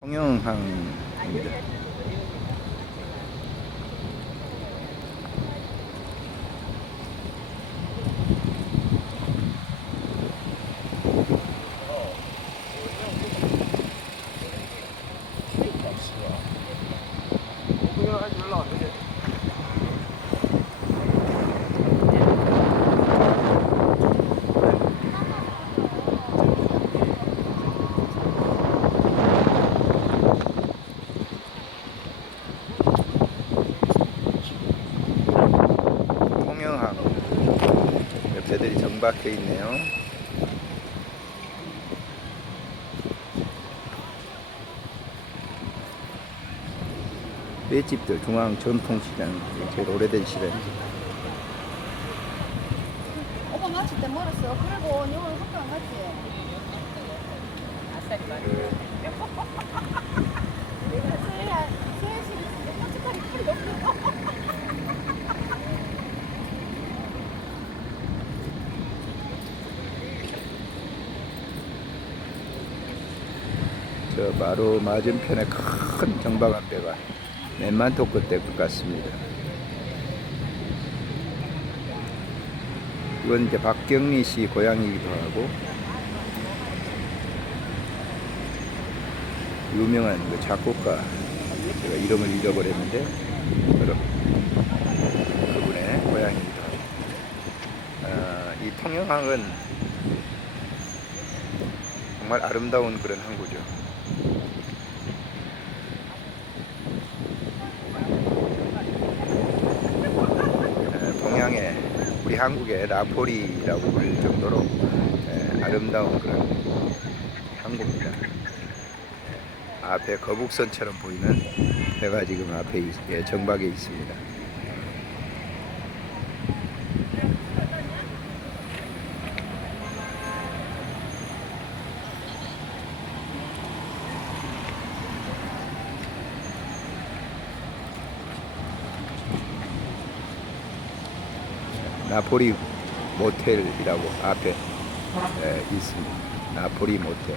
통영항입니다. 통영항 옆새들이 정박해 있네요. 횟집들 중앙 전통시장 제일 오래된 시장이죠. 오빠 맞출 때 멀었어. 그리고 학교 안 갔지? 아싸리 말이. 저 바로 맞은편에 큰 정박암배가 맨만토 끝에 것 같습니다. 이건 이제 박경리 씨 고향이기도 하고 유명한 그 작곡가 제가 이름을 잃어버렸는데 그런 그분의 고향이기도 하고 아, 이 통영항은 정말 아름다운 그런 항구죠. 에, 동양의 우리 한국의 나폴리라고 불릴 정도로 에, 아름다운 그런 항구입니다. 에, 앞에 거북선처럼 보이는 배가 지금 앞에 있- 예, 정박에 있습니다. 나폴리 모텔이라고 앞에 에, 있습니다. 나폴리 모텔.